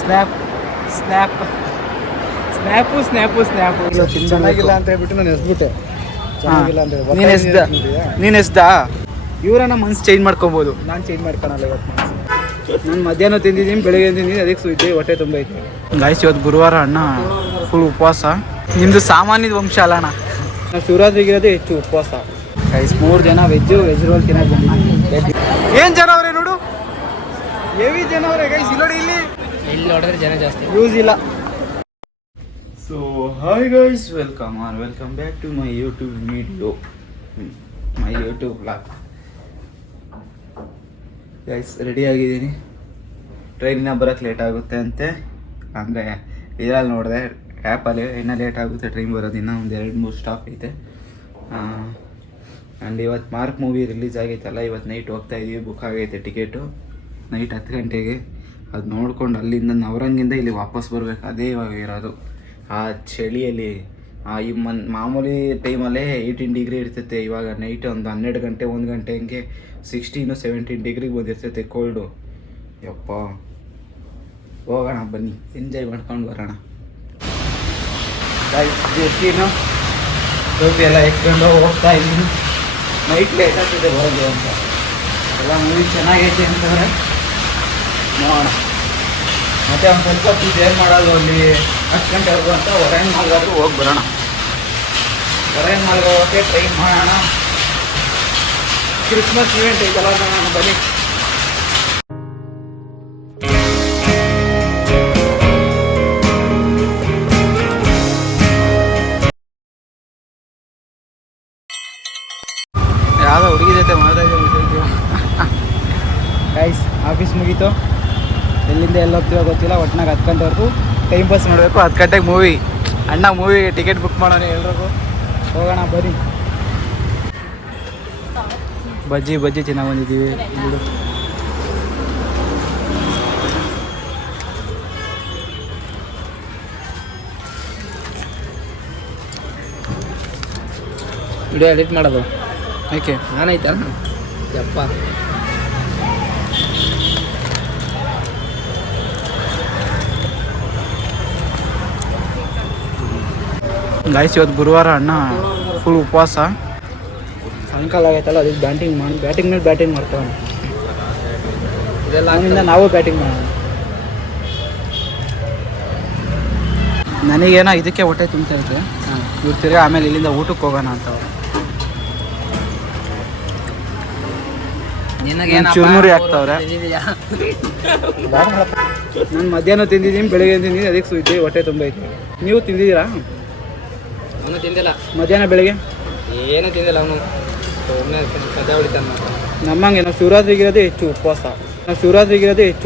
Snap snap snap snap snap ಚೆನ್ನಾಗಿಲ್ಲ ಅಂತ ಹೇಳ್ಬಿಟ್ಟು ನಾನು ಎಸ್ಬಿಟ್ಟೆ. ಚೆನ್ನಾಗಿಲ್ಲ ಅಂತ ನೀನು ಎಸ್ದ ಇವರನ್ನ ಮನ್ಸು ಚೇಂಜ್ ಮಾಡ್ಕೊಬೋದು. ನಾನು ಚೇಂಜ್ ಮಾಡ್ಕೊಳಲ್ಲ ಇವತ್ತು ಮನಸ್ಸು. ನಾನು ಮಧ್ಯಾಹ್ನ ತಿಂದಿದ್ದೀನಿ, ಬೆಳಗ್ಗೆ ತಿಂದಿದ್ದೀನಿ, ಅದಕ್ಕೆ ಸುದ್ದಿ ಹೊಟ್ಟೆ ತುಂಬ ಐತೆ. ಗಾಯ್ಸ್ ಇವತ್ತು ಗುರುವಾರ ಅಣ್ಣ ಫುಲ್ ಉಪವಾಸ. ನಿಮ್ಮದು ಸಾಮಾನ್ಯದ ವಂಶ ಅಲ್ಲ ಅಣ್ಣ. ನಾವು ಶಿವರಾತ್ರಿಗಿರೋದೇ ಹೆಚ್ಚು ಉಪವಾಸ. ಗೈಸ್ 3 ಜನ ವೆಜ್ ರೋಲ್ ತಿನ್ನೋದು ಬಂದಿದ್ದೀವಿ. ಏನು ಜನ ಅವರೇ ನೋಡು, ಹೆವಿ ಜನ ಅವರೇ ಗೈಸ್. ಇಲ್ಲಿ ಎಲ್ಲಿ ನೋಡಿದ್ರೆ ಜನ ಜಾಸ್ತಿ, ಯೂಸ್ ಇಲ್ಲ. So hi guys, welcome back to my YouTube video, my YouTube blog. Guys ready ಆಗಿದ್ದೀನಿ. ಟ್ರೈನಿನ ಬರೋಕ್ಕೆ ಲೇಟ್ ಆಗುತ್ತೆ ಅಂತೆ, ಅಂದರೆ ಇದರಲ್ಲಿ ನೋಡಿದೆ ಆ್ಯಪಲ್ಲಿ ಇನ್ನೂ ಲೇಟ್ ಆಗುತ್ತೆ ಟ್ರೈನ್ ಬರೋದು. ಇನ್ನೂ ಒಂದು 2-3 ಸ್ಟಾಪ್ ಐತೆ. ಆ್ಯಂಡ್ ಇವತ್ತು ಮಾರ್ಕ್ ಮೂವಿ ರಿಲೀಸ್ ಆಗೈತಲ್ಲ, ಇವತ್ತು ನೈಟ್ ಹೋಗ್ತಾ ಇದ್ದೀವಿ. ಬುಕ್ ಆಗೈತೆ ಟಿಕೆಟು ನೈಟ್ 10 ಗಂಟೆಗೆ. ಅದು ನೋಡ್ಕೊಂಡು ಅಲ್ಲಿಂದ ನವರಂಗಿಂದ ಇಲ್ಲಿ ವಾಪಸ್ ಬರಬೇಕು. ಅದೇ ಇವಾಗ ಇರೋದು ಆ ಚಳಿಯಲ್ಲಿ. ಈ ಮಾಮೂಲಿ ಟೈಮಲ್ಲೇ 18 ಡಿಗ್ರಿ ಇರ್ತೈತೆ. ಇವಾಗ ನೈಟ್ ಒಂದು 12 ಗಂಟೆ 1 ಗಂಟೆ ಹಂಗೆ 16-17 ಡಿಗ್ರಿಗೆ ಬಂದಿರ್ತೈತೆ ಕೋಲ್ಡು. ಯಪ್ಪ, ಹೋಗೋಣ ಬನ್ನಿ, ಎಂಜಾಯ್ ಮಾಡ್ಕೊಂಡು ಬರೋಣ. ಜರ್ಕಿನು ಟೋಪಿ ಎಲ್ಲ ಇಟ್ಕೊಂಡು ಹೋಗ್ತಾ ಇದ್ದೀನಿ. ನೈಟ್ ಲೇಟ್ ಆಗ್ತದೆ ಬರೋದು ಅಂತ. ಎಲ್ಲ ಮೂವಿ ಚೆನ್ನಾಗೈತೆ ಅಂತಂದರೆ ನೋಡೋಣ. ಮತ್ತು ಒಂದು ಸ್ವಲ್ಪ ಹೊತ್ತು ಏನು ಮಾಡೋದು, ಅಲ್ಲಿ 10 ಗಂಟೆವರೆಗೂ ಅಂತ ಹೊರೈನ್ ಮಾಲ್ಗಾದ್ರೂ ಹೋಗಿ ಬರೋಣ. ಹೊರೈನ್ ಮಾಲ್ಗೆ ಹೋಗೋಕ್ಕೆ ಟ್ರೈ ಮಾಡೋಣ. ಕ್ರಿಸ್ಮಸ್ ಇವೆಂಟ್ ಐತಲ್ಲ, ನಾನು ಬನ್ನಿ. ಯಾವುದೋ ಹುಡುಗಿ ಜೊತೆ ಮಾತಾಡಿದ್ವಿ. ಗೈಸ್ ಆಫೀಸ್ ಮುಗೀತು. ಎಲ್ಲಿಂದ ಎಲ್ಲ ಹೋಗ್ತೀವೋ ಗೊತ್ತಿಲ್ಲ. ಒಟ್ಟಿನಾಗ 10 ಗಂಟೆವರೆಗೂ ಟೈಮ್ ಪಾಸ್ ಮಾಡಬೇಕು. 10 ಗಂಟೆಗೆ ಮೂವಿ. ಅಣ್ಣ ಮೂವಿಗೆ ಟಿಕೆಟ್ ಬುಕ್ ಮಾಡೋಣ ಎಲ್ರಿಗೂ. ಹೋಗೋಣ ಬನ್ನಿ. ಬಜ್ಜಿ ಚೆನ್ನಾಗಿ ಬಂದಿದ್ದೀವಿ. ವಿಡಿಯೋ ಎಡಿಟ್ ಮಾಡೋದು ಓಕೆ ನಾನಾಯ್ತಾ ಯಪ್ಪ. ಗಾಯ್ಸ್ ಇವತ್ತು ಗುರುವಾರ ಅಣ್ಣ ಫುಲ್ ಉಪವಾಸ. ಸಾಯಂಕಾಲ ಆಗೈತಲ್ಲ, ಅದಕ್ಕೆ ಬ್ಯಾಟಿಂಗ್ ಮೇಲೆ ಬ್ಯಾಟಿಂಗ್ ಮಾಡ್ತಾವೆ. ಇದೆಲ್ಲ ನಾವು ಬ್ಯಾಟಿಂಗ್ ಮಾಡೋಣ. ನನಗೇನೋ ಇದಕ್ಕೆ ಹೊಟ್ಟೆ ತುಂಬ್ತಾ ಇದ್ದೆ. ಇವ್ರು ತಿರ್ಗಿ ಆಮೇಲೆ ಇಲ್ಲಿಂದ ಊಟಕ್ಕೆ ಹೋಗೋಣ ಅಂತ. ಚುರುಮುರಿ ಆಗ್ತಾವ್ರೆ. ನಾನು ಮಧ್ಯಾಹ್ನ ತಿಂದಿದ್ದೀನಿ, ಬೆಳಗ್ಗೆ ತಿಂದಿದ್ದೀನಿ, ಅದಕ್ಕೆ ಸುದ್ದಿ ಹೊಟ್ಟೆ ತುಂಬ ಐತೆ. ನೀವು ತಿಂದಿದ್ದೀರಾ? ಅವನು ತಿಂದಿಲ್ಲ. ಮಧ್ಯಾಹ್ನ ಬೆಳಗ್ಗೆ ಏನೂ ತಿಂದಿಲ್ಲ ಅವನು. ನಮ್ಮಂಗೆ ನಾವು ಶಿವರಾತ್ರಿಗಿರೋದೇ ಹೆಚ್ಚು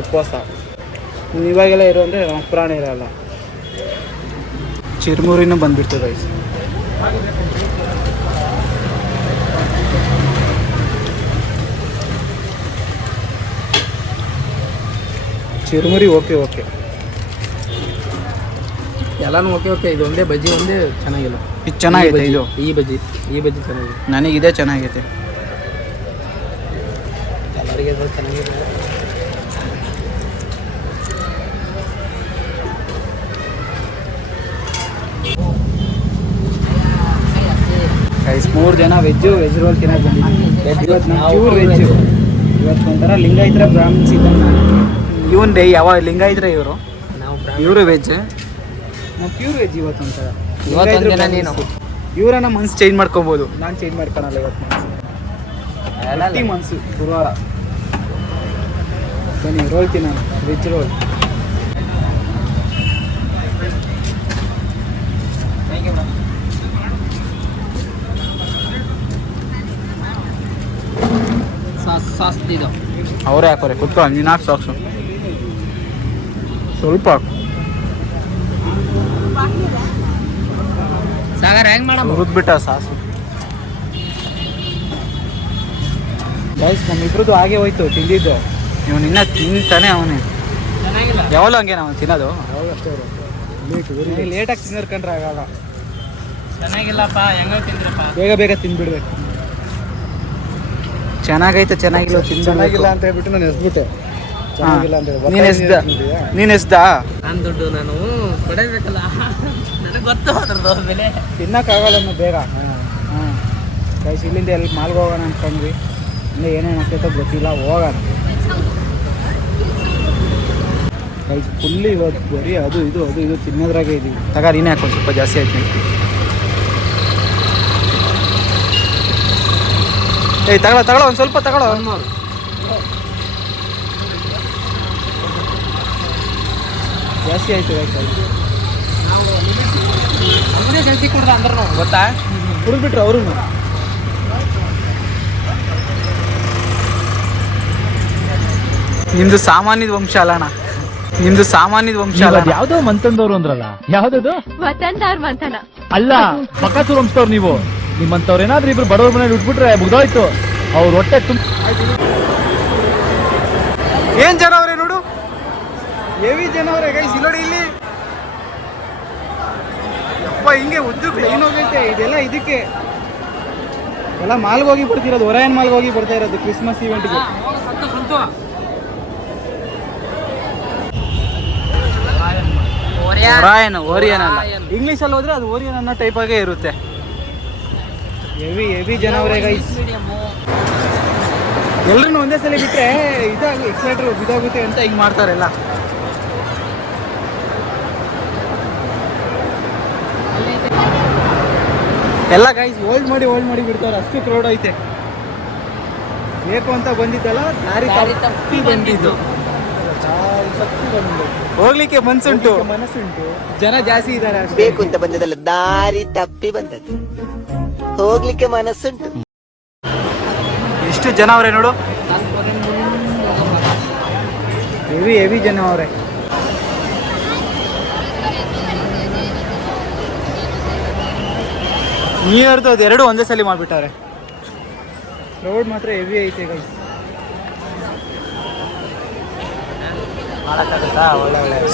ಉಪವಾಸ. ಇವಾಗೆಲ್ಲ ಇರೋ ಅಂದರೆ ನಮ್ಮ ಪ್ರಾಣ ಇರೋಲ್ಲ. ಚಿರುಮುರಿನೂ ಬಂದುಬಿಡ್ತದೆ ಗೈಸ್. ಚಿರುಮುರಿ ಓಕೆ ಎಲ್ಲನೂ ಓಕೆ. ಇದು ಒಂದೇ ಬಜ್ಜಿ ಒಂದೇ ಚೆನ್ನಾಗಿಲ್ಲ. ಇದು ಚೆನ್ನಾಗೈತೆ. ಇದು ಈ ಬಜ್ಜಿ ಚೆನ್ನಾಗಿದೆ. ನನಗಿದೆ ಚೆನ್ನಾಗೈತೆ. ಎಲ್ಲರಿಗೆ ಚೆನ್ನಾಗಿದೆ. ಗೈಸ್ 3 ಜನ ವೆಜ್ ರೋಲ್ ತಿನ್ನೋದು ಬಂದಿದ್ದೀವಿ. ಇವತ್ತು ನಾವು ಪ್ಯೂರ್ ವೆಜ್. ಇವತ್ತು ಒಂಥರ ಲಿಂಗಾಯತರ ಬ್ರಾಹ್ಮಿನ್ಸ್ ಇದ್ದಂಗೆ. ಇವನ್ ಡೇ ಯಾವ ಲಿಂಗಾಯತರ ಇವರು ವೆಜ್, ನಾವು ಪ್ಯೂರ್ ವೆಜ್. ಇವತ್ತು ಒಂಥರ ನೀನು ಇವರನ್ನ ಮನ್ಸು ಚೇಂಜ್ ಮಾಡ್ಕೊಬೋದು. ನಾನು ಚೇಂಜ್ ಮಾಡ್ಕೊಳಲ್ಲ ಇವತ್ತು ಮನ್ಸು. ಗುರುವಾರ ಬನ್ನಿ ರೋಲ್ ತಿನ್ನೋಣ, ವೆಜ್ ರೋಲ್. ಸಾಸ್ ಇದು ಅವರೇ ಹಾಕೋರೆ. ಕುತ್ಕೊ, ನೀನು ಹಾಕಿ ಸಾಕ್ಸು ಸ್ವಲ್ಪ ಸಾಗರ. ಹೆಂಗೆ ಮಾಡ ಹುರಿದ್ಬಿಟ್ಟ ಸಾಸು. ಗೈಸ್ ನಮ್ಮಿಬ್ರದ್ದು ಹಾಗೆ ಹೋಯ್ತು ತಿಂದಿದ್ದು. ಇವನು ಇನ್ನೂ ತಿಂತಾನೆ ಅವನೇ. ಯಾವಾಗಲೂ ಹಂಗೆ ನಾವು ತಿನ್ನೋದು. ಲೇಟಾಗಿ ತಿನ್ನರ್ಕೊಂಡ್ರೆ ಆಗಲ್ಲ. ಚೆನ್ನಾಗಿಲ್ಲಪ್ಪ, ಹೆಂಗ ತಿಂದ್ರಪ್ಪ, ಬೇಗ ತಿಂದ್ಬಿಡ್ಬೇಕು. ಚೆನ್ನಾಗೈತೆ ಚೆನ್ನಾಗಿಲ್ಲ ಅಂತ ಹೇಳ್ಬಿಟ್ಟು ನಾನು ಎಸ್ಬಿಟ್ಟೆ. ಚೆನ್ನಾಗಿಲ್ಲ ಅಂತ ಹೇಳಿ. ನೀನ್ ಎಸ್ದ ನೀನ್ ಎಸ್ದ ನಾನು ದುಡ್ಡು ನಾನು ಕೊಡಬೇಕಲ್ಲ ನನಗೆ ಗೊತ್ತು ಅದ್ರದ್ದು ಬೆಲೆ. ತಿನ್ನಕ್ಕಾಗಲ್ಲ ಅನ್ನೋ ಬೇಗ. ಹಾಂ ಗೈಸ್ ಇಲ್ಲಿಂದ ಎಲ್ಲಿ ಮಾಲ್ಗೆ ಹೋಗೋಣ ಅಂದ್ಕೊಂಡ್ವಿ. ಇನ್ನೂ ಏನೇನು ಆಗ್ತೈತೋ ಗೊತ್ತಿಲ್ಲ, ಹೋಗೋಣ. ಗೈಸ್ ಫುಲ್ ಇವತ್ತು ಬರೀ ಅದು ಇದು ತಿನ್ನೋದ್ರಾಗೆ ಇದೀವಿ. ತಗ ನೀನೇ ಹಾಕೊಂಡು ಸ್ವಲ್ಪ ಜಾಸ್ತಿ ಆಯ್ತು. ಏಯ್ ತಗೊಳ್ಳೋ ಒಂದು ಸ್ವಲ್ಪ ತಗೊಳ್ಳೋ. ಜಾಸ್ತಿ ಆಯ್ತು ಗೈಸ್. ಅವರೇ ಜಾಸ್ತಿ ಕೊಡ್ದ ಅಂದ್ರೂ ಗೊತ್ತಾ, ಕುಡಿದ್ಬಿಟ್ರು ಅವರು. ನಿಮ್ದು ಸಾಮಾನ್ಯದ ವಂಶ ಅಲ್ಲಣ್ಣ, ನಿಮ್ದು ಸಾಮಾನ್ಯದ ವಂಶ ಅಲ್ಲ. ಯಾವ್ದೋ ಮಂತಂದವ್ರು ಅಂದ್ರಲ್ಲ, ಯಾವ್ದದು ವತನ್ದಾರ್ ಮಂಥನ ಅಲ್ಲ, ಬಕಾಸೂರ್ ವಂಶದವ್ರು ನೀವು. ನಿಮ್ಮಂತವ್ರು ಏನಾದ್ರೂ ಇಬ್ರು ಬಡವ್ರ ಮನೇಲಿ ಉಟ್ಬಿಟ್ರೆ ಮುಗ್ದೋಯ್ತು. ಅವ್ರ ಹೊಟ್ಟೆ ಏನ್ ಜನ ಅವ್ರೆ ನೋಡು, ಹೆವಿ ಜನ ಅವ್ರೆ ಗೈಸ್. ಇಲ್ಲಿ ನೋಡಿ, ಇಲ್ಲಿ ಅಪ್ಪ ಹಿಂಗೆ ಉದ್ದಕ್ಕೆ ಲೈನ್ ಹೋಗೈತೆ. ಇದೆಲ್ಲ ಇದಕ್ಕೆ ಎಲ್ಲ ಮಾಲ್ಗೆ ಹೋಗಿ ಬರ್ತಿರೋದು, ಒರಾಯನ್ ಮಾಲ್ಗೆ ಹೋಗಿ ಬರ್ತಾ ಇರೋದು ಕ್ರಿಸ್ಮಸ್ ಇವೆಂಟ್ಗೆ. ಓರಿಯನ್ ಅಲ್ಲ, ಇಂಗ್ಲಿಷ್ ಅಲ್ಲಿ ಹೋದ್ರೆ ಅದು ಓರಿಯನ್ ಅನ್ನೋ ಟೈಪ್ ಆಗೇ ಇರುತ್ತೆ. ಹೆವಿ ಜನ ಅವರೇ ಗೈಸ್. ಎಲ್ಲರೂ ಒಂದೇ ಸಲ ಬಿಟ್ಟರೆ ಎಕ್ಸೈಟ್ರ್ ಇದಾಗುತ್ತೆ ಅಂತ ಹಿಂಗ್ ಮಾಡ್ತಾರೆಲ್ಲ. ಎಲ್ಲ ಗೈಸ್ ಹೋಲ್ಡ್ ಮಾಡಿ ಬಿಡ್ತಾರೆ. ಅಷ್ಟು ಕ್ರೌಡ್ ಐತೆ. ಬೇಕು ಅಂತ ಬಂದಿದ್ದಲ್ಲ, ದಾರಿ ತಪ್ಪಿ ಬಂದಿದ್ದು. ಹೋಗ್ಲಿಕ್ಕೆ ಮನ್ಸುಂಟು, ಮನಸ್ಸುಂಟು, ಜನ ಜಾಸ್ತಿ ಇದ್ದಾರೆ. ಬೇಕು ಅಂತ ಬಂದದಲ್ಲ, ದಾರಿ ತಪ್ಪಿ ಬಂದದ್ದು. ಹೋಗ್ಲಿಕ್ಕೆ ಮನಸ್ಸುಂಟು. ಎಷ್ಟು ಜನ ಅವ್ರೆ ನೋಡು, ಹೆವಿ ಜನ ಅವರೇ. ನ್ಯೂ ಇಯರ್ದು ಅದು ಎರಡು ಒಂದೇ ಸಲ ಮಾಡ್ಬಿಟ್ಟಾರೆ. ಕ್ರೌಡ್ ಮಾತ್ರ ಹೆವಿ ಐತೆ ಗೈಸ್.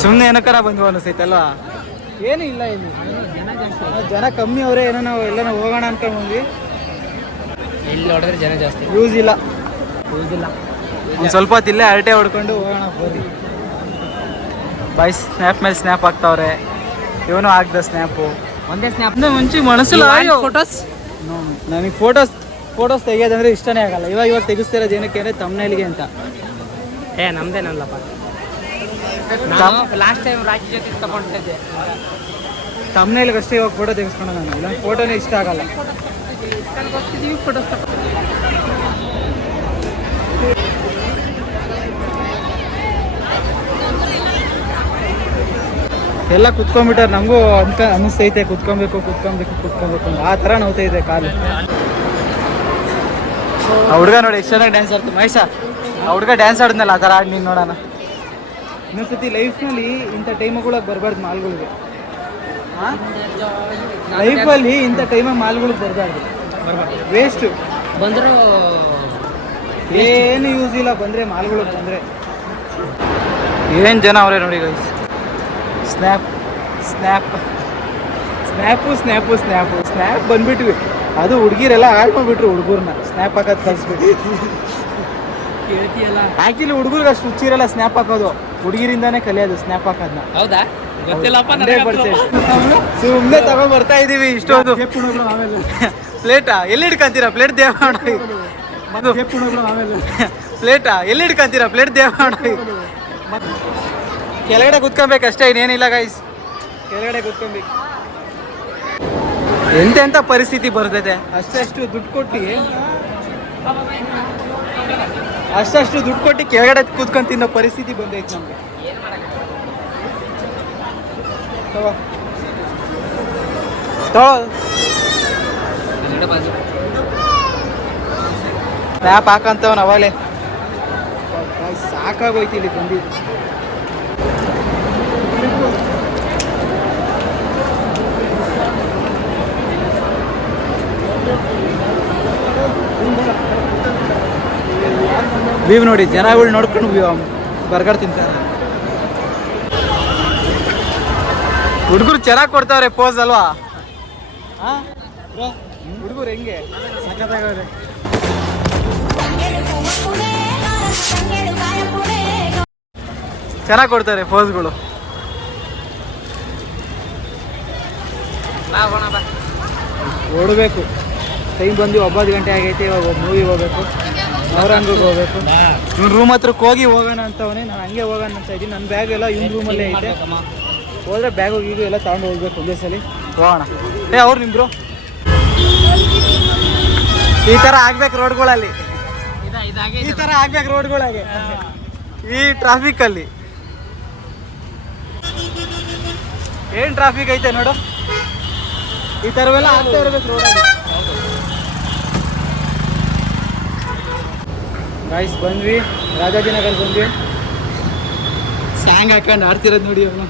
ಸುಮ್ಮನೆ ಏನಕ್ಕಾರ ಬಂದ್ವು ಅನಿಸ್ತೈತಲ್ವಾ. ಏನೂ ಇಲ್ಲ ಇಲ್ಲಿ, ಜನ ಕಮ್ಮಿ ಅವರೇ. ಏನೋ ನಾವು ಎಲ್ಲ ಹೋಗೋಣ ಅನ್ಕೊಂಡ್ಬಂದ್ವಿ. ಎಲ್ಲಿ ನೋಡಿದ್ರೆ ಜನ ಜಾಸ್ತಿ. ಯೂಸ್ ಇಲ್ಲ. ಒಂದು ಸ್ವಲ್ಪ ಹೊತ್ತು ಇಲ್ಲೇ ಹರಟೆ ಹೊಡ್ಕೊಂಡು ಹೋಗೋಣ ಬರ್ರಿ. ಬಾಯ್ ಸ್ನ್ಯಾಪ್ ಮೇಲೆ ಸ್ನ್ಯಾಪ್ ಹಾಕ್ತಾವ್ರೆ. ಇವನು ಹಾಕ್ದ ಸ್ನ್ಯಾಪು. ಒಂದೇ ಸ್ನ್ಯಾಪ್ ಮುಂಚೆ ಮನಸ್ಸಲ್ಲ ಫೋಟೋಸ್. ನನಗೆ ಫೋಟೋಸ್ ತೆಗಿಯೋದಂದ್ರೆ ಇಷ್ಟನೇ ಆಗಲ್ಲ. ಇವಾಗ ತೆಗಿಸ್ತಿರೋದು ಏನಕ್ಕೆ ಅಂದರೆ ತಮ್ಮನೇಲಿಗೆ ಅಂತ. ನಮ್ದೇನಲ್ಲಪ್ಪ, ನಾನು ಲಾಸ್ಟ್ ಟೈಮ್ ರಾಜಿ ಜೊತೆ ತಗೊಂಡಿದ್ದೆ. ತಮ್ಮನೇಲಿಗೆ ಅಷ್ಟೇ ಇವಾಗ ಫೋಟೋ ತೆಗಿಸ್ಕೊಂಡು ನಾನು. ಇಲ್ಲ ಫೋಟೋನೇ ಇಷ್ಟ ಆಗಲ್ಲ. ಫೋಟೋಸ್ ಎಲ್ಲ ಕುತ್ಕೊಂಡ್ಬಿಟ್ಟಾರೆ. ನಮಗೂ ಅಂತ ಅನ್ನಿಸ್ತೈತೆ ಕುತ್ಕೊಬೇಕು ಅಂತ. ಆ ಥರ ನೋವ್ತೈತೆ ಕಾಲು. ಆ ಹುಡುಗ ನೋಡಿ ಎಷ್ಟು ಚೆನ್ನಾಗಿ ಡ್ಯಾನ್ಸ್ ಆಡ್ತು ಮಹೇಶ. ಆ ಹುಡುಗ ಡ್ಯಾನ್ಸ್ ಆಡಿದ್ನಲ್ಲ, ಆ ಥರ ಆಡಿ ನೀನು ನೋಡೋಣ. ಇನ್ನೊಂದ್ಸತಿ ಲೈಫ್ನಲ್ಲಿ ಇಂಥ ಟೈಮುಗಳಿಗೆ ಬರಬಾರ್ದು ಮಾಲ್ಗಳಿಗೆ. ಲೈಫಲ್ಲಿ ಇಂಥ ಟೈಮಾಗಿ ಮಾಲ್ಗಳಿಗೆ ಬರಬಾರ್ದು. ವೇಸ್ಟು ಬಂದರೂ ಏನು ಯೂಸ್ ಇಲ್ಲ. ಬಂದರೆ ಮಾಲ್ಗಳಿಗೆ ಬಂದರೆ ಏನು ಜನ ಅವರೇ ನೋಡಿ ಗೈಸ್. ಸ್ನ್ಯಾಪ್ ಬಂದ್ಬಿಟ್ವಿ. ಅದು ಹುಡುಗಿರೆಲ್ಲ ಹಾಳು ಮಾಡ್ಬಿಟ್ರು ಹುಡುಗರನ್ನ. ಸ್ನ್ಯಾಪ್ ಹಾಕೋದು ಕಲಿಸ್ಬಿಟ್ಟು. ಆ್ಯಕ್ಚುಲಿ ಹುಡುಗರಿಗೆ ಅಷ್ಟು ಹುಚ್ಚಿರಲ್ಲ ಸ್ನ್ಯಾಪ್ ಹಾಕೋದು. ಹುಡುಗಿರಿಂದಾನೇ ಕಲಿಯೋದು ಸ್ನ್ಯಾಪ್ ಹಾಕೋದನ್ನ. ಹೌದಾ, ಗೊತ್ತಿಲ್ಲಪ್ಪ. ಸುಮ್ಮನೆ ತಗೊಂಡ್ ಬರ್ತಾ ಇದೀವಿ ಇಷ್ಟೊಂದು. ಪ್ಲೇಟಾ ಎಲ್ಲಿ ಇಟ್ಕೊಂತೀರಾ? ಪ್ಲೇಟ್ ದೇವಣ ಪ್ಲೇಟಾ ಎಲ್ಲಿ ಇಟ್ಕೊಂತೀರಾ? ಪ್ಲೇಟ್ ದೇವಣ ಕೆಳಗಡೆ ಕುತ್ಕೊಬೇಕಷ್ಟೇ, ಇನ್ನೇನಿಲ್ಲ ಗೈಸ್. ಕೆಳಗಡೆ ಕೂತ್ಕೊಬೇಕು. ಎಂತೆಂಥ ಪರಿಸ್ಥಿತಿ ಬರ್ತೈತೆ. ಅಷ್ಟು ದುಡ್ಡು ಕೊಟ್ಟು ಕೆಳಗಡೆ ಕೂತ್ಕೊಂಡು ತಿನ್ನೋ ಪರಿಸ್ಥಿತಿ ಬಂದೈತೆ ನಮಗೆ. ಸ್ನ್ಯಾಪ್ ಹಾಕಂತವನ್ ಅವಾಗಲೇ. ಸಾಕಾಗೋಯ್ತು ಇಲ್ಲಿ ಬಂದಿದ್ದು. ವ್ಯೂ ನೋಡಿ, ಜನಗಳು ನೋಡ್ಕೊಂಡು ಬರ್ಗರ್ ತಿಂತಾರೆ. ಹುಡುಗರು ಚೆನ್ನಾಗಿ ಕೊಡ್ತಾವ್ರೆ ಪೋಸ್ ಅಲ್ವಾ? ಹುಡುಗರು ಹೆಂಗೆ ಸಖತ್ತಾಗವ್ರೆ. ಚೆನ್ನಾಗಿ ಕೊಡ್ತಾರೆ ಪೋಸ್ಗಳು. ಬಾ ಹೋಗೋಣ ಬಾ. ಓಡಬೇಕು. ಟೈಮ್ ಬಂದು 9 ಗಂಟೆ ಆಗೈತೆ. ಇವಾಗ ಮೂವಿಗೆ ಹೋಗ್ಬೇಕು, ನವರಂಗಿಗೆ ಹೋಗ್ಬೇಕು. ಇವ್ನ ರೂಮ್ ಹತ್ರಕ್ಕೆ ಹೋಗೋಣ ಅಂತವನೇ. ನಾನು ಹಂಗೆ ಹೋಗೋಣ ಅಂತ ಇದ್ದೀನಿ. ನನ್ನ ಬ್ಯಾಗ್ ಎಲ್ಲ ಇವ್ನ ರೂಮಲ್ಲೇ ಐತೆ. ಹೋದ್ರೆ ಬ್ಯಾಗು ಗೀಗು ಎಲ್ಲ ತಗೊಂಡು ಹೋಗ್ಬೇಕು ಒಂದೇ ಸಲ. ಹೋಗೋಣ. ಅವ್ರು ನಿಮ್ರು ಈ ಥರ ಆಗ್ಬೇಕು ರೋಡ್ಗಳಲ್ಲಿ, ಈ ಥರ ಆಗ್ಬೇಕು ರೋಡ್ಗಳಾಗೆ, ಈ ಟ್ರಾಫಿಕಲ್ಲಿ ಏನು ಟ್ರಾಫಿಕ್ ಐತೆ ನೋಡು. ಈ ಥರವೆಲ್ಲ ಆಗ್ತಾ ಇರ್ಬೇಕು ರೋಡಲ್ಲಿ. ಗಾಯ್ಸ್ ಬಂದ್ವಿ, ರಾಜಾಜಿನಗರ್ ಬಂದ್ವಿ. ಸ್ಯಾಂಗ್ ಹಾಕೊಂಡು ಆಡ್ತಿರೋದು ನೋಡಿ ಅವನು.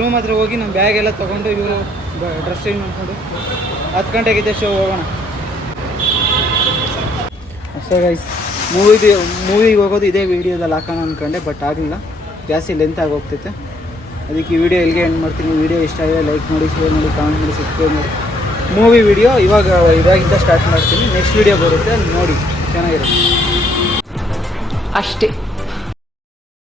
ರೂಮ್ ಹತ್ರ ಹೋಗಿ ನಮ್ಮ ಬ್ಯಾಗ್ ಎಲ್ಲ ತೊಗೊಂಡು ಇವರು ಡ್ರೆಸ್ ಚೇಂಜ್ ಮಾಡ್ಕೊಂಡು 10 ಗಂಟೆಗಿದೆ ಶೋ, ಹೋಗೋಣ ಅಷ್ಟೇ ಗೈಸ್. ಮೂವಿಗೆ ಹೋಗೋದು ಇದೇ ವೀಡಿಯೋದಲ್ಲಿ ಹಾಕೋಣ ಅಂದ್ಕೊಂಡೆ, ಬಟ್ ಆಗಲಿಲ್ಲ, ಜಾಸ್ತಿ ಲೆಂತ್ ಆಗಿ ಹೋಗ್ತೈತೆ. ಅದಕ್ಕೆ ಈ ವಿಡಿಯೋ ಇಲ್ಲಿಗೆ ಎಂಡ್ ಮಾಡ್ತೀನಿ. ವಿಡಿಯೋ ಇಷ್ಟ ಆಗಿದೆ ಲೈಕ್ ಮಾಡಿ, ಶೇರ್ ಮಾಡಿ, ಕಾಮೆಂಟ್ ಮಾಡಿ, ಸಬ್ಸ್ಕ್ರೈಬ್ ಮಾಡಿ. ಮೂವಿ ವಿಡಿಯೋ ಇವಾಗಿಂದ ಸ್ಟಾರ್ಟ್ ಮಾಡ್ತೀನಿ. ನೆಕ್ಸ್ಟ್ ವಿಡಿಯೋ ಬರುತ್ತೆ, ಅಲ್ಲಿ ನೋಡಿ, ಚೆನ್ನಾಗಿರುತ್ತೆ ಅಷ್ಟೇ.